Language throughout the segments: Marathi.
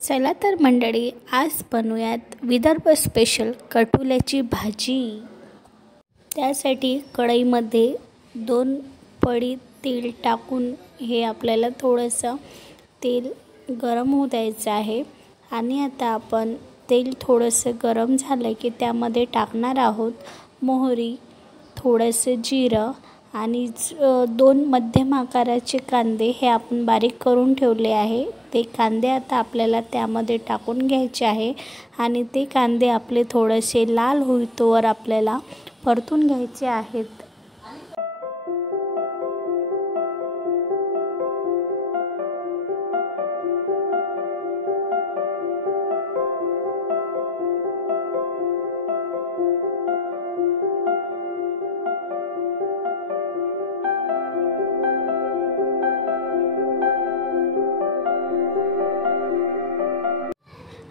चला तर मंडळी, आज बनवूयात विदर्भ स्पेशल कटुल्याची भाजी। त्यासाठी कढईमध्ये 2 पळी तेल टाकून हे आपल्याला थोडंसं तेल गरम होऊ द्यायचं आहे। आणि आता आपण तेल थोडंसं गरम झालं की त्यामध्ये टाकणार आहोत मोहरी, थोडंसं जिरं आणि 2 मध्यम आकाराचे कांदे हे आपण बारीक करून ठेवले आहे। ते कांदे आता आपल्याला त्यामध्ये टाकून घ्यायचे आहे आणि ते कांदे आपले थोडेसे लाल होईतोवर आपल्याला परतून घ्यायचे आहेत।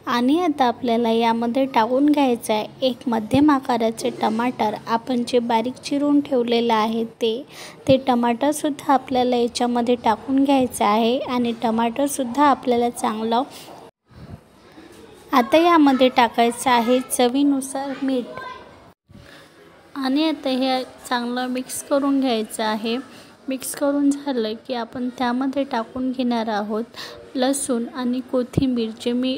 आणि आता आपल्याला यामध्ये टाकून घ्यायचं आहे एक मध्यम आकाराचे टमाटर। आपण जे बारीक चिरून ठेवलेलं आहे ते टमाटर सुद्धा आपल्याला याच्यामध्ये टाकून घ्यायचं आहे आणि टमाटर सुद्धा आपल्याला चांगलं आता यामध्ये टाकायचं आहे चवीनुसार मीठ। आणि आता हे चांगलं मिक्स करून घ्यायचं आहे। मिक्स करून झालं की आपण त्यामध्ये टाकून घेणार आहोत लसूण आणि कोथिंबीर जे मी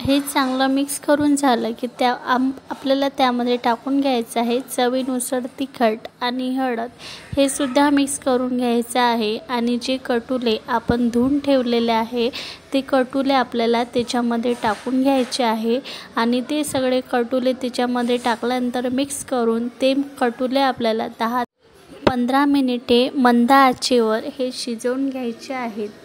हे चांगलं मिक्स करून झालं की आपल्याला त्यामध्ये टाकून घ्यायचं आहे चवीनुसार तिखट आणि हळद। हे सुद्धा मिक्स करून घ्यायचं आहे आणि जे कटुले आपण धुवून ठेवलेले आहे ते कटुले आपल्याला त्याच्यामध्ये टाकून घ्यायचे आहे आणि ते सगळे कटुले त्याच्यामध्ये टाकल्यानंतर मिक्स करून ते कटुले आपल्याला 10-15 मिनिटे मंद आचेवर हे शिजवून घ्यायचे आहेत।